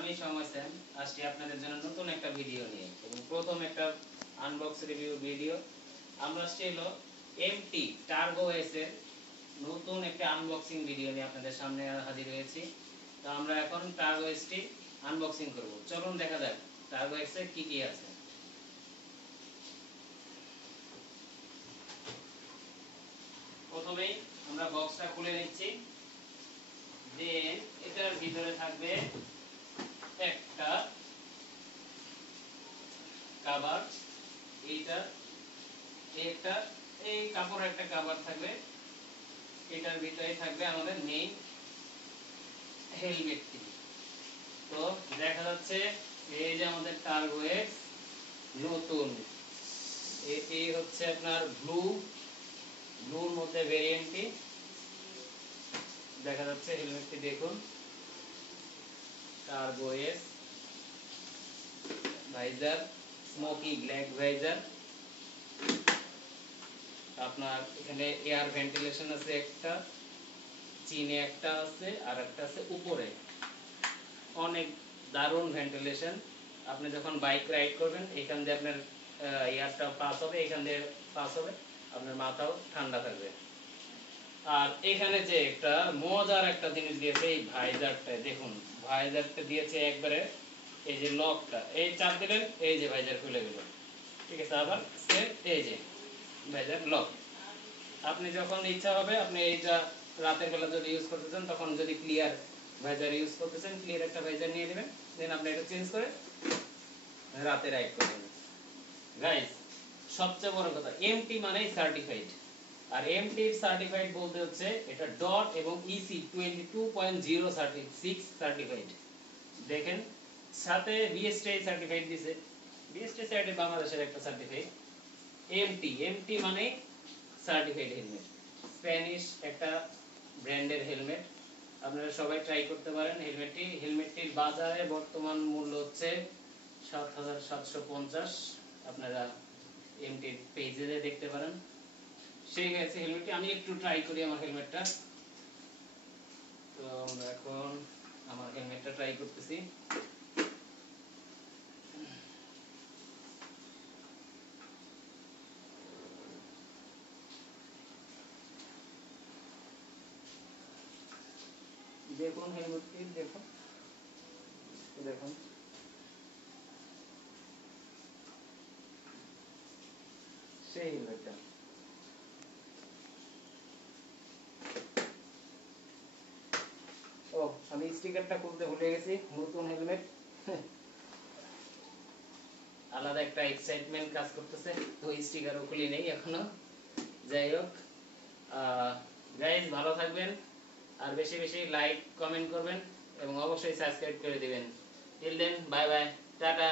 আমি সময় স্যাম আজকে আপনাদের জন্য নতুন একটা ভিডিও নিয়ে এবং প্রথম একটা আনবক্স রিভিউ ভিডিও। আমরা আজকে হলো এমটি টার্বো এস এর নতুন একটা আনবক্সিং ভিডিও নিয়ে আপনাদের সামনে হাজির হয়েছি। তো আমরা এখন টার্বো এসটি আনবক্সিং করব। চলুন দেখা যাক টার্বো এস এর কি কি আছে। প্রথমেই আমরা বক্সটা খুলে নিচ্ছি। দেন এটার ভিতরে থাকবে একটা কভার, একটা এই কাপড়ের একটা কভার থাকবে। এটার ভিতরে থাকবে আমাদের মেইন হেলমেটটি। তো দেখা যাচ্ছে এই যে আমাদের টার্বো এক্স নতুন, এটি হচ্ছে আপনার ব্লুর মধ্যে ভেরিয়েন্টটি দেখা যাচ্ছে। হেলমেটটি দেখুন, turbo x visor, smoky black visor. আপনার এখানে এয়ার ভেন্টিলেশন আছে, একটা চিনে একটা আছে আর একটা আছে উপরে। অনেক দারুণ ভেন্টিলেশন। আপনি যখন বাইক রাইড করবেন এখান দিয়ে আপনার এয়ারটা পাস হবে, এখান দিয়ে পাস হবে, আপনার মাথাও ঠান্ডা থাকবে। আর এখানে যে একটা মজার একটা জিনিস দিয়েছে এই ভাইজারটা দেখুন, ভাইজারটা দিয়েছে একবারে এই যে লকটা, এই চাপ দিলেন এই যে ভাইজার খুলে গেল। ঠিক আছে, আবার এই যে ভাইজার লক। আপনি যখন ইচ্ছা হবে আপনি এইটা রাতের বেলা যদি ইউজ করতে চান, তখন যদি ক্লিয়ার ভাইজার ইউজ করতে চান, ক্লিয়ার একটা ভাইজার নিয়ে নেবেন। দেন আপনি এটা চেঞ্জ করে রাতে রাইড করবেন। গাইস, সবচেয়ে বড় কথা, এমটি মানেই সার্টিফাইড। আর এমটি সার্টিফাইড বলতে হচ্ছে এটা ডট এবং ইসি 22.036 সার্টিফাইড। দেখেন সাথে বিএসটি সার্টিফাইড দিয়েছে। বিএসটি সার্টিফাইড বাংলাদেশের একটা সার্টিফাইড। এমটি মানে সার্টিফাইড হেলমেট, স্প্যানিশ একটা ব্র্যান্ডের হেলমেট। আপনারা সবাই ট্রাই করতে পারেন হেলমেটটির বাজারে বর্তমান মূল্য হচ্ছে ৭৭৫০। আপনারা এমটির পেজে দেখতে পারেন। সেই গেছে হেলমেটটি। আমি একটু ট্রাই করি আমার হেলমেটটা। তো আমরা এখন আমার হেলমেটটা ট্রাই করতেছি। দেখুন হেলমেটটি, দেখুন দেখুন সেই হেলমেটটা। ও, আমি স্টিকারটা খুলতে ভুলে গেছি। নতুন হেলমেট, আলাদা একটা এক্সাইটমেন্ট কাজ করতেছে। তো স্টিকারও খুলি নেই এখনো। যাই হোক, গাইজ ভালো থাকবেন, আর বেশি বেশি লাইক কমেন্ট করবেন এবং অবশ্যই সাবস্ক্রাইব করে দিবেন। Till then, bye bye, tata.